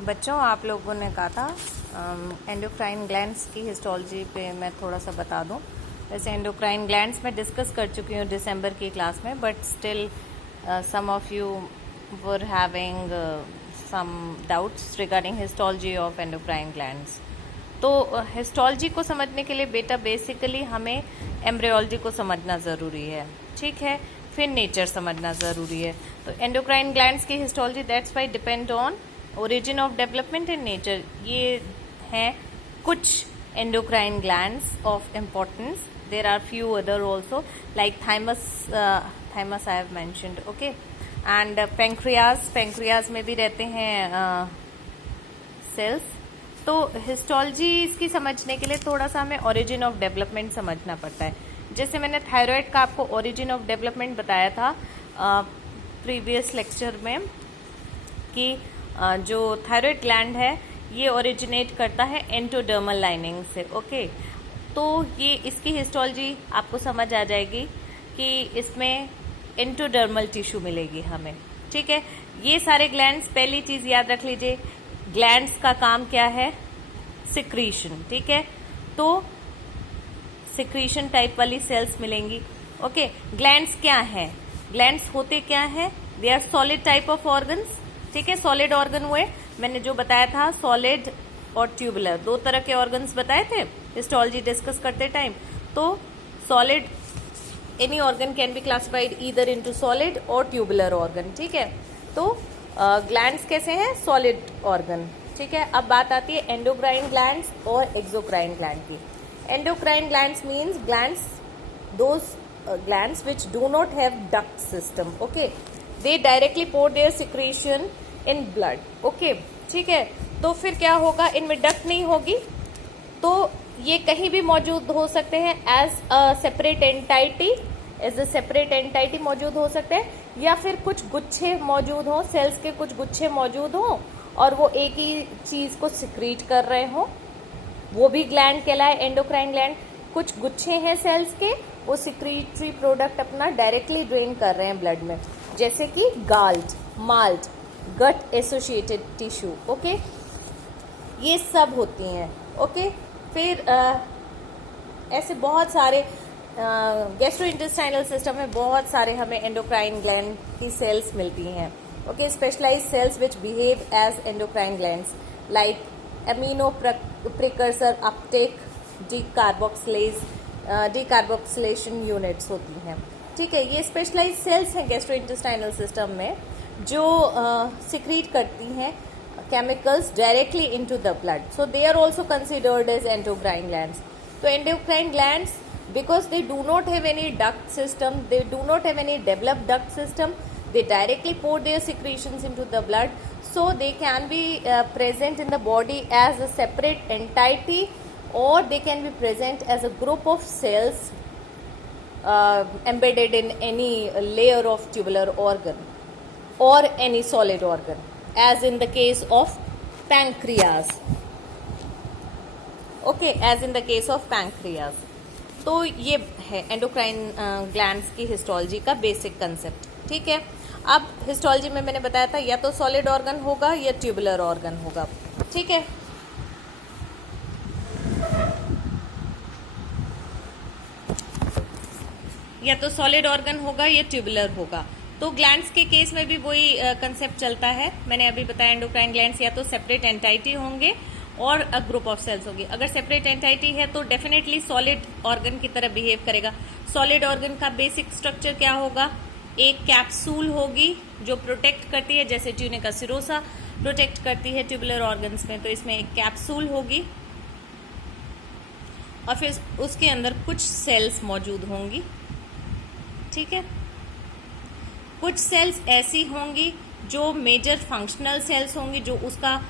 बच्चों, आप लोगों ने कहा था एंडोक्राइन ग्लैंड्स की हिस्टोलॉजी पे मैं थोड़ा सा बता दूं। वैसे एंडोक्राइन ग्लैंड्स मैं डिस्कस कर चुकी हूँ दिसंबर की क्लास में, but still some of you were having some doubts regarding histology of endocrine glands. तो हिस्टोलॉजी को समझने के लिए बेटा बेसिकली हमें एम्ब्रियोलॉजी को समझना ज़रूरी है, ठीक है, फिर नेचर समझना ज़रूरी है। तो एंडोक्राइन ग्लैंड्स की histology that's why depend on origin of development in nature. ये हैं कुछ endocrine glands of importance. There are few other also like thymus I have mentioned, okay, and pancreas में भी रहते हैं सेल्स। तो हिस्टोलॉजी इसकी समझने के लिए थोड़ा सा हमें ओरिजिन ऑफ डेवलपमेंट समझना पड़ता है। जैसे मैंने थायराइड का आपको ओरिजिन ऑफ डेवलपमेंट बताया था प्रीवियस लेक्चर में कि जो थायराइड ग्लैंड है ये ओरिजिनेट करता है एंडोडर्मल लाइनिंग से, ओके। तो ये इसकी हिस्टोलॉजी आपको समझ आ जाएगी कि इसमें एंडोडर्मल टिश्यू मिलेगी हमें, ठीक है। ये सारे ग्लैंड्स, पहली चीज याद रख लीजिए, ग्लैंड्स का काम क्या है? सिक्रीशन, ठीक है। तो सिक्रीशन टाइप वाली सेल्स मिलेंगी, ओके। ग्लैंड्स क्या है? ग्लैंड्स होते क्या है? They are solid type of organs, ठीक है। सॉलिड ऑर्गन हुए, मैंने जो बताया था सॉलिड और ट्यूबुलर, दो तरह के ऑर्गन्स बताए थे हिस्टोलॉजी डिस्कस करते टाइम। तो solid, any organ can be classified either into solid और ट्यूबुलर ऑर्गन, ठीक है। तो ग्लैंड्स कैसे हैं? सॉलिड ऑर्गन, ठीक है। अब बात आती है एंडोक्राइन ग्लैंड्स और एक्सोक्राइन ग्लैंड की। Endocrine glands means glands, those glands which do not have duct system, okay, they directly pour their secretion in blood, okay, ठीक है। तो फिर क्या होगा? इनमें डक्ट नहीं होगी, तो ये कहीं भी मौजूद हो सकते हैं एज अ सेपरेट एंटाइटी मौजूद हो सकते हैं, या फिर कुछ गुच्छे मौजूद हों, सेल्स के कुछ गुच्छे मौजूद हों और वो एक ही चीज को सिक्रीट कर रहे हों, वो भी ग्लैंड कहलाए एंडोक्राइन ग्लैंड। कुछ गुच्छे हैं सेल्स के, वो सिक्रीटरी प्रोडक्ट अपना डायरेक्टली ड्रेन कर रहे हैं ब्लड में, जैसे कि गाल्ट, माल्ट, गट एसोसिएटेड टिश्यू, ओके, ये सब होती हैं, ओके। फिर ऐसे बहुत सारे गैस्ट्रोइंटेस्टाइनल सिस्टम में बहुत सारे हमें एंडोक्राइन ग्लैंड की सेल्स मिलती हैं, okay. Specialized cells which behave as endocrine glands like amino precursor uptake decarboxylation units होती हैं, ठीक है। ये स्पेशलाइज्ड सेल्स हैं गैस्ट्रोइंटेस्टाइनल सिस्टम में जो सिक्रीट करती हैं chemicals directly into the blood, so they are also considered as endocrine glands. तो endocrine glands, because they do not have any duct system, they do not have any developed duct system, they directly pour their secretions into the blood, so they can be present in the body as a separate entity, or they can be present as a group of cells embedded in any layer of tubular organ or any solid organ, as in the case of pancreas, okay, as in the case of pancreas। तो ये है endocrine glands की histology का basic concept, ठीक है। अब histology में मैंने बताया था या तो सॉलिड ऑर्गन होगा या ट्यूबुलर ऑर्गन होगा, ठीक है। या तो सॉलिड ऑर्गन होगा या ट्यूबुलर होगा। तो ग्लैंड्स के केस में भी वही कंसेप्ट चलता है, मैंने अभी बताया। एंडोक्राइन ग्लैंड्स या तो सेपरेट एंटाइटी होंगे और अ ग्रुप ऑफ सेल्स होगी। अगर सेपरेट एंटाइटी है तो डेफिनेटली सॉलिड ऑर्गन की तरह बिहेव करेगा। सॉलिड ऑर्गन का बेसिक स्ट्रक्चर क्या होगा? एक कैप्सूल होगी जो प्रोटेक्ट करती है, जैसे ट्यूनिका सिरोसा प्रोटेक्ट करती है ट्यूबुलर ऑर्गन्स में, तो इसमें एक कैप्सूल होगी और फिर उसके अंदर कुछ सेल्स मौजूद होंगी, ठीक है। कुछ सेल्स ऐसी होंगी जो मेजर फंक्शनल सेल्स होंगी, जो उसका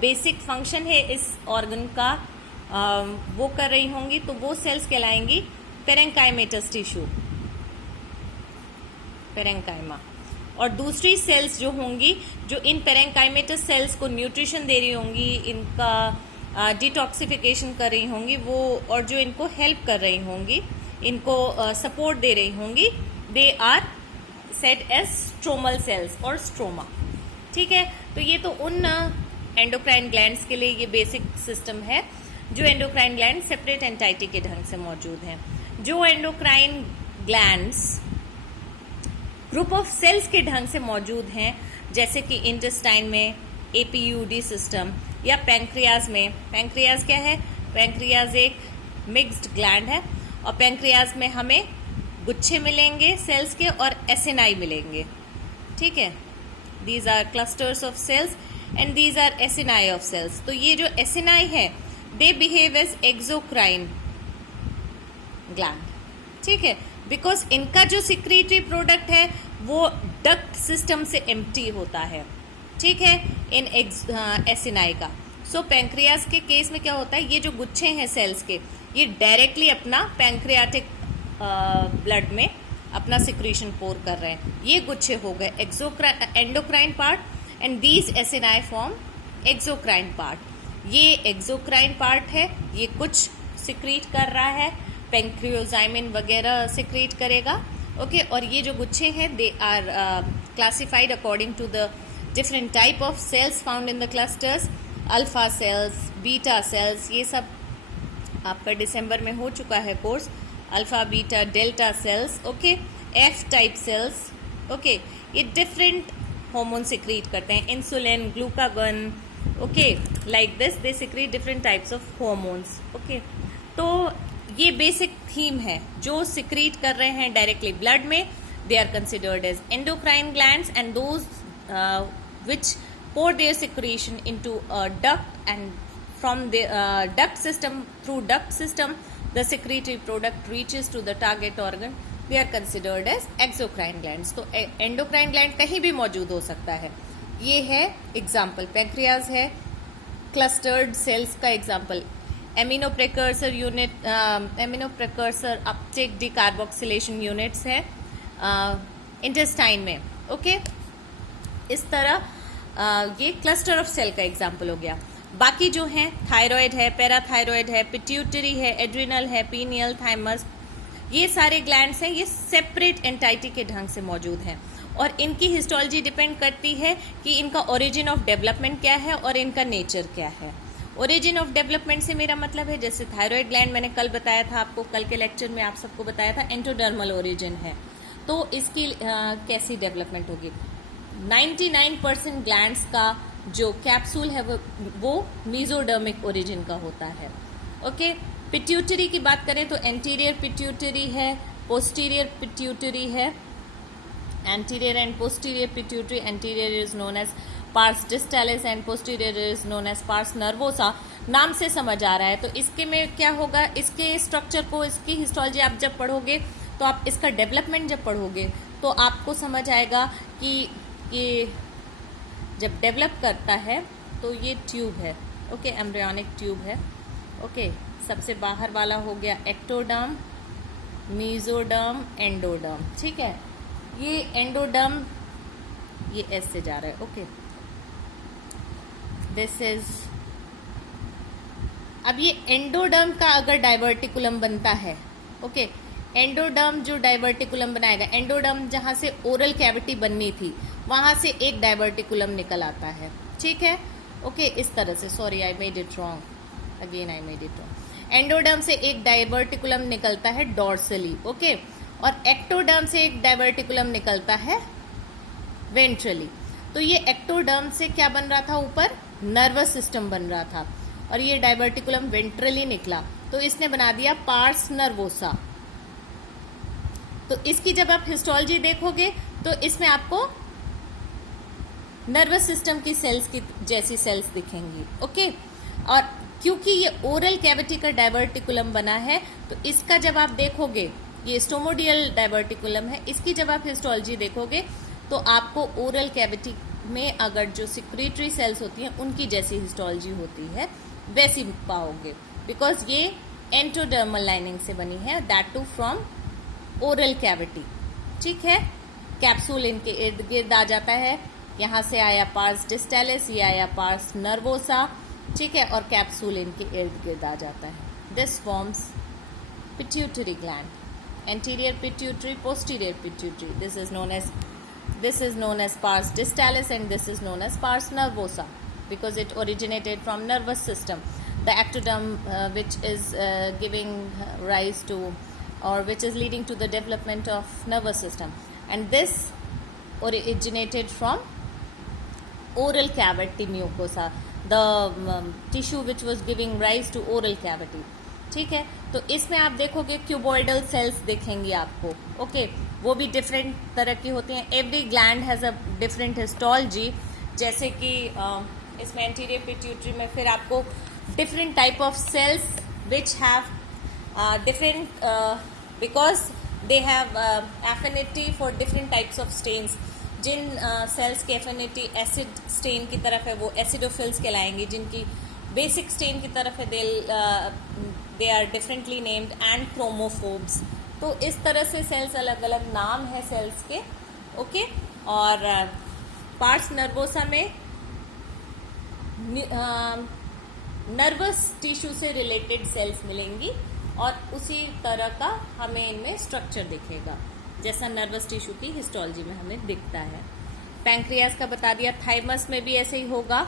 बेसिक फंक्शन है इस ऑर्गन का वो कर रही होंगी, तो वो सेल्स कहलाएंगी पेरेंकाइमेटस टिश्यू, पेरेंकाइमा। और दूसरी सेल्स जो होंगी जो इन पेरेंकाइमेटस सेल्स को न्यूट्रिशन दे रही होंगी, इनका डिटॉक्सिफिकेशन कर रही होंगी वो, और जो इनको हेल्प कर रही होंगी, इनको सपोर्ट दे रही होंगी, they are said as stromal cells और स्ट्रोमा, ठीक है। तो ये तो उन एंडोक्राइन ग्लैंड्स के लिए ये बेसिक सिस्टम है। जो एंडोक्राइन ग्लैंड सेपरेट एंटाइटी के ढंग से मौजूद हैं। जो endocrine glands group of cells के ढंग से मौजूद हैं, जैसे कि इंटेस्टाइन में एपीयूडी सिस्टम, या पैंक्रियाज में। पैंक्रियाज क्या है? पैंक्रियाज एक मिक्स्ड ग्लैंड है, और पैंक्रियाज में हमें गुच्छे मिलेंगे सेल्स के और एसिनाई मिलेंगे। ठीक है, these are clusters of cells and these are acini of cells. तो ये जो एसिनाई है they behave as exocrine gland. ठीक है, बिकॉज इनका जो सिक्रीटरी प्रोडक्ट है वो डक्ट सिस्टम से एम्प्टी होता है। ठीक है, इन एसिनाई का। सो पैंक्रियाज के केस में क्या होता है, ये जो गुच्छे हैं सेल्स के, ये डायरेक्टली अपना पैंक्रियाटिक ब्लड में अपना सिक्रीशन पोर कर रहे हैं। ये गुच्छे हो गए endocrine part, and these acini form exocrine part. ये एक्सोक्राइन पार्ट है, ये कुछ सिक्रीट कर रहा है, पैंक्रियोजाइमिन वगैरह सिक्रीट करेगा। ओके, और ये जो गुच्छे हैं they are classified according to the different type of cells found in the clusters. Alpha cells, beta cells, ये सब आपका दिसंबर में हो चुका है course. Alpha, beta, delta cells, okay, F type cells, okay, ये डिफरेंट हार्मोन सिक्रीट करते हैं, insulin, glucagon, okay, like this they secrete different types of hormones. Okay, तो ये बेसिक थीम है। जो सिक्रीट कर रहे हैं डायरेक्टली ब्लड में, they are considered as endocrine glands, and those which pour their secretion into a duct, and from the duct system, through duct system the secretory product reaches to the target organ, they are considered as exocrine glands। तो endocrine gland कहीं भी मौजूद हो सकता है। ये है example, pancreas है, क्लस्टर्ड सेल्स का example, amino precursor unit, amino precursor uptake decarboxylation units है इंटेस्टाइन में। ओके, इस तरह ये क्लस्टर ऑफ सेल का एग्जाम्पल हो गया। बाकी जो हैं थायराइड है, पैराथायराइड है, पिट्यूटरी है, एड्रिनल है, पीनियल, थाइमस, ये सारे ग्लैंड्स हैं, ये सेपरेट एंटाइटी के ढंग से मौजूद हैं, और इनकी हिस्टोलॉजी डिपेंड करती है कि इनका ओरिजिन ऑफ डेवलपमेंट क्या है और इनका नेचर क्या है। ओरिजिन ऑफ डेवलपमेंट से मेरा मतलब है, जैसे थायराइड ग्लैंड मैंने कल बताया था आपको, कल के लेक्चर में आप सबको बताया था एंटोडर्मल ओरिजिन है, तो इसकी कैसी डेवलपमेंट होगी। 99% ग्लैंड्स का जो कैप्सूल है वो मीजोडर्मिक ओरिजिन का होता है। ओके, पिट्यूटरी की बात करें तो एंटीरियर पिट्यूटरी है, पोस्टीरियर पिट्यूटरी है, anterior and posterior pituitary. Anterior is known as pars distalis and posterior is known as pars nervosa. नाम से समझ आ रहा है, तो इसके में क्या होगा, इसके स्ट्रक्चर को, इसकी हिस्टोलॉजी आप जब पढ़ोगे तो आप इसका डेवलपमेंट जब पढ़ोगे तो आपको समझ आएगा कि ये जब डेवलप करता है तो ये ट्यूब है। ओके, एम्ब्रियोनिक ट्यूब है। ओके, सबसे बाहर वाला हो गया एक्टोडर्म, मीजोडर्म, एंडोडर्म। ठीक है, ये एंडोडर्म ये एस से जा रहा है। ओके, दिस इज, अब ये एंडोडर्म का अगर डाइवर्टिकुलम बनता है, ओके, एंडोडर्म जो डाइवर्टिकुलम बनाएगा, एंडोडर्म जहां से ओरल कैविटी बननी थी वहां से एक डाइवर्टिकुलम निकल आता है। ठीक है, ओके, इस तरह से, sorry I made it wrong, again I made it wrong. Endoderm से एक डाइवर्टिकुलम निकलता है डॉर्सली, ओके, और एक्टोडर्म से एक डाइवर्टिकुलम निकलता है वेंट्रली। तो ये एक्टोडर्म से क्या बन रहा था, ऊपर नर्वस सिस्टम बन रहा था, और ये डाइवर्टिकुलम वेंट्रली निकला, तो इसने बना दिया पार्स नर्वोसा। तो इसकी जब आप हिस्टोलॉजी देखोगे तो इसमें आपको नर्वस सिस्टम की सेल्स की जैसी सेल्स दिखेंगी। ओके, और क्योंकि ये ओरल कैविटी का डाइवर्टिकुलम बना है तो इसका जब आप देखोगे, ये स्टोमोडियल डाइवर्टिकुलम है, इसकी जब आप हिस्टोलॉजी देखोगे तो आपको ओरल कैविटी में अगर जो सिक्रीटरी सेल्स होती हैं उनकी जैसी हिस्टोलॉजी होती है वैसी पाओगे, बिकॉज ये एंटोडर्मल लाइनिंग से बनी है, that too from oral cavity. ठीक है, कैप्सूल इनके इर्द गिर्द आ जाता है, यहाँ से आया पार्स डिस्टालिस, ये आया पार्स नर्वोसा। ठीक है, और कैप्सूल इनके इर्द गिर्द आ जाता है। This forms pituitary gland, anterior pituitary, posterior pituitary. This is known as pars distalis and this is known as pars nervosa. because it originated from nervous system, the ectoderm which is giving rise to or which is leading to the development of nervous system, and this originated from oral cavity mucosa, the tissue which was giving rise to oral cavity. ठीक है, तो इसमें आप देखोगे cuboidal sales दिखेंगी आपको. Okay, वो भी डिफरेंट तरह की होती हैं. Every gland has a different histology. जैसे कि इसमें एंटीरियर पिट्यूटरी में फिर आपको different type of cells which have different because they have affinity for different types of stains. जिन सेल्स की एफिनिटी एसिड स्टेन की तरफ है वो एसिडोफिल्स कहलाएंगी. जिनकी बेसिक स्टेन की तरफ है they are differently named and chromophobes. तो इस तरह से सेल्स अलग अलग नाम है सेल्स के. ओके, और पार्स नर्वोसा में नर्वस टिश्यू से रिलेटेड सेल्स मिलेंगी और उसी तरह का हमें इनमें स्ट्रक्चर दिखेगा जैसा नर्वस टिश्यू की हिस्टोलॉजी में हमें दिखता है. पैंक्रियास का बता दिया. थाइमस में भी ऐसे ही होगा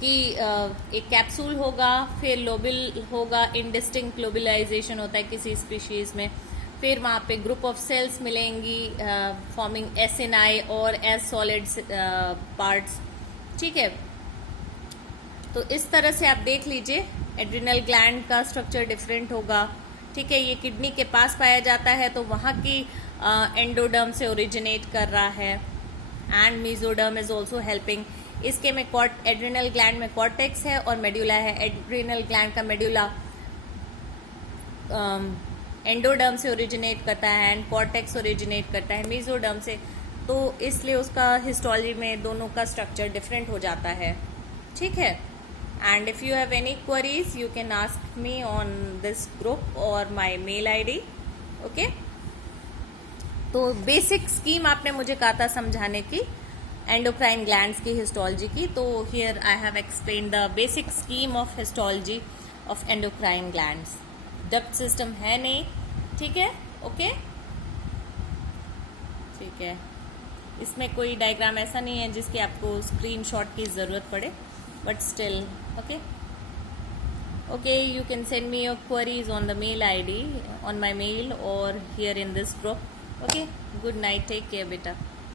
कि एक कैप्सूल होगा, फिर लोबिल होगा. इंडिस्टिंक्ट लोबिलाइजेशन होता है किसी स्पीशीज में. फिर वहाँ पे ग्रुप ऑफ सेल्स मिलेंगी फॉर्मिंग एसिनाई और एज सॉलिड पार्ट्स. ठीक है, तो इस तरह से आप देख लीजिए. एड्रिनल ग्लैंड का स्ट्रक्चर डिफरेंट होगा. ठीक है, ये किडनी के पास पाया जाता है तो वहाँ की एंडोडर्म से ओरिजिनेट कर रहा है. And mesoderm is also helping. इसके में एड्रिनल ग्लैंड में कॉर्टेक्स है और मेड्यूला है. एड्रिनल ग्लैंड का मेड्यूला एंडोडर्म से ओरिजिनेट करता है एंड कॉर्टेक्स ओरिजिनेट करता है मेसोडर्म से. तो इसलिए उसका हिस्टोलॉजी में दोनों का स्ट्रक्चर डिफरेंट हो जाता है. ठीक है, and if you have any queries you can ask me on this group और माय मेल आईडी. ओके, तो बेसिक स्कीम आपने मुझे कहा था समझाने की एंडोक्राइन ग्लैंड्स की हिस्टोलॉजी की. तो here I have explain the basic scheme of histology of endocrine glands. Duct system है नहीं. ठीक है, ओके, ठीक है. इसमें कोई डायग्राम ऐसा नहीं है जिसकी आपको स्क्रीनशॉट की ज़रूरत पड़े, but still okay. Okay, you can send me your queries on the mail ID, on my mail or here in this group. Okay, good night, take care beta.